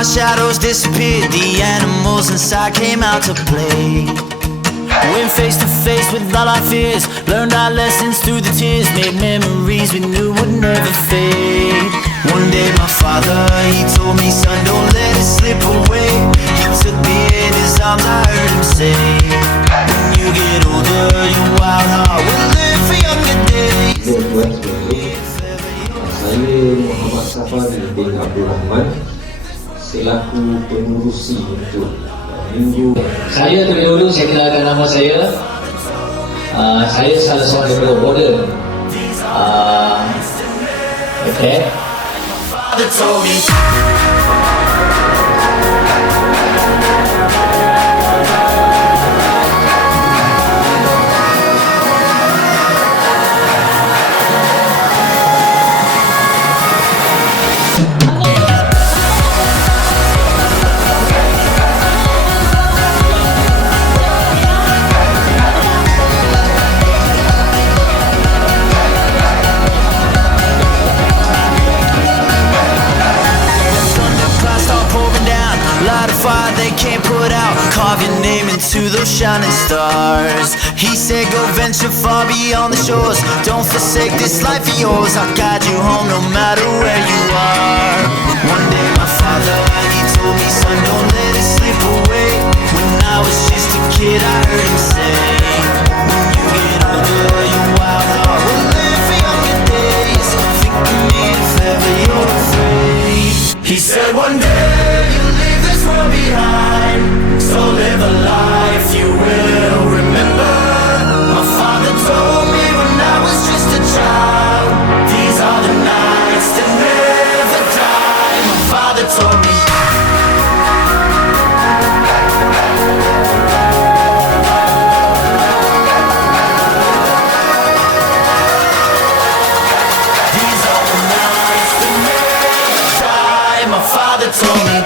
our shadows disappeared, the animals inside came out to play. Went face to face with all our fears, learned our lessons through the tears, made memories we knew would never fade. One day my father, he told me, son, don't let it slip away. He took me in his arms, I heard him say, when you get older, your wild heart will live for younger days. Saya Muhammad Safari bin Abdul Rahman selaku pengurusi untuk minggu. Saya terlebih dahulu saya kenalkan nama saya. Saya salah seorang daripada border. Okay. Fire they can't put out, carve your name into those shining stars. He said go venture far beyond the shores, don't forsake this life of yours. I'll guide you home no matter where you are. One day my father, he told me, son, don't let it slip away. When I was just a kid I heard him say, when you get older your wild heart will live for younger days. Think of me if ever you're afraid. He said one day you'll leave this world behind, so live a life you will remember. My father told me when I was just a child, these are the nights that never die. My father told me. These are the nights that never die. My father told me.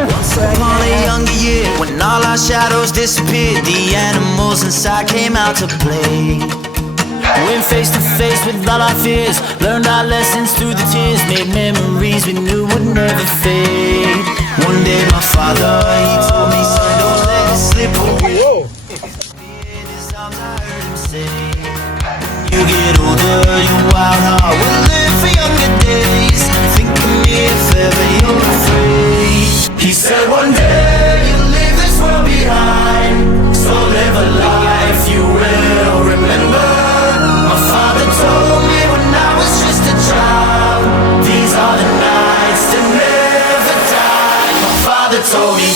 Once upon a younger year, when all our shadows disappeared, the animals inside came out to play. Went face to face with all our fears, learned our lessons through the tears, made memories we knew would never fade. One day my father, he told me, son, don't let it slip away. In his arms I heard him say, when you get older your wild heart will live for younger days. Think of me if ever you're afraid. He said one day you'll leave this world behind, so live a life you will remember. My father told me when I was just a child, these are the nights that never die. My father told me.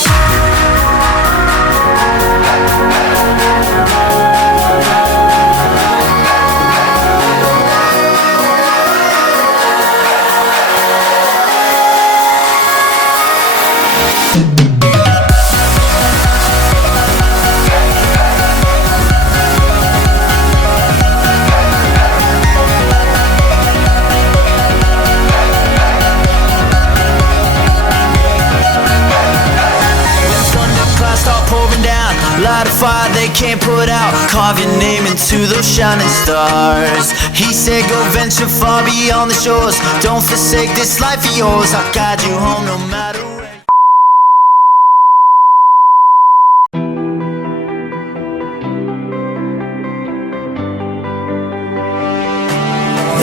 Light a fire they can't put out, carve your name into those shining stars. He said go venture far beyond the shores, don't forsake this life of yours. I'll guide you home no matter where.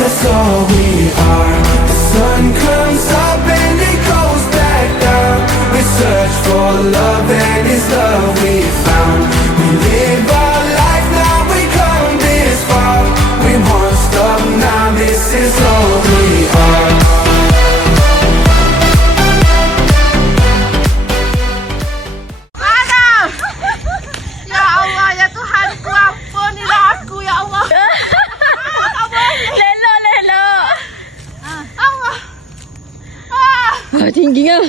That's all we are. The sun comes up and it goes back down. We search for love and it's love we found. We live our life now, we come this far. We won't stop now, this is all we are. tingginya.